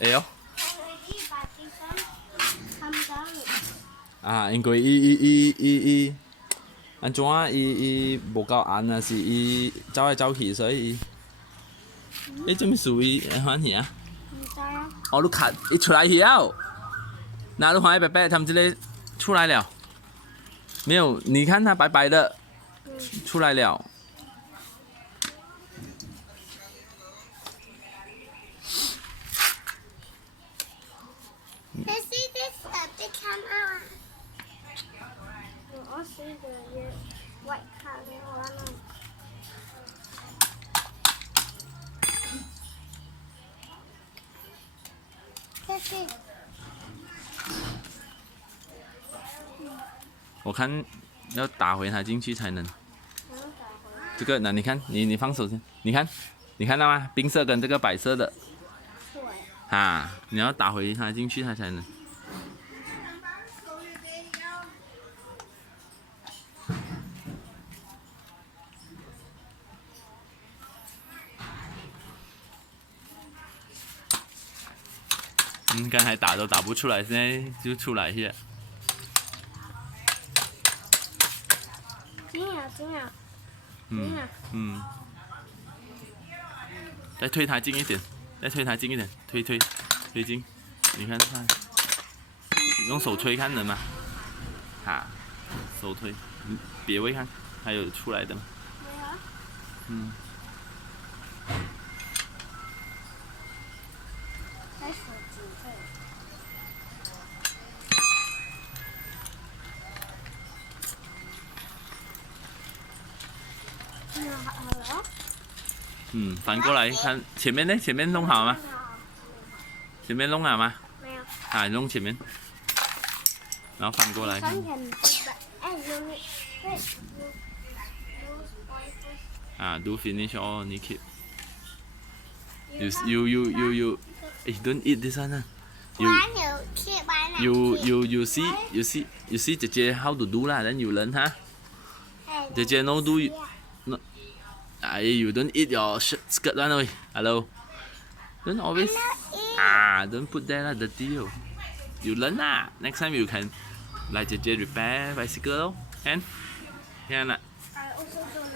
哎呦。 Already, but this one come down. 啊，因为伊安怎啊？伊无够硬啊，是伊走来走去，所以伊做咩事伊会反去啊？唔知啊。哦，你看，伊出来了。那你看白白，他们这里出来了。没有，你看它白白的，出来了。Let's see this big come out. I see the white color one. Let's see. 我看要打回它进去才能。这个，那你看，你放手先，你看到吗？冰色跟这个白色的，啊，你要打回它进去它才能。刚才打都打不出来，现在就出来一下。真呀。再推它近一点，推进。你看它，用手推看能吗？啊，手推，别位看，还有出来的吗？没有。在手指这。好了。反过来看前面呢？前面弄好吗？前面弄好吗？没有。啊，弄前面，然后翻过来看。啊，do finish all, you keep. You. Don't eat this one. You see 姐姐 how to do 啦，then you learn 哈。姐姐 no do. You don't eat your skirt one ơi. Hello. Don't always. Don't put there lah, dirty. You learn lah. Next time you can like 姐姐 repair bicycle. Can? Can lah. I also don't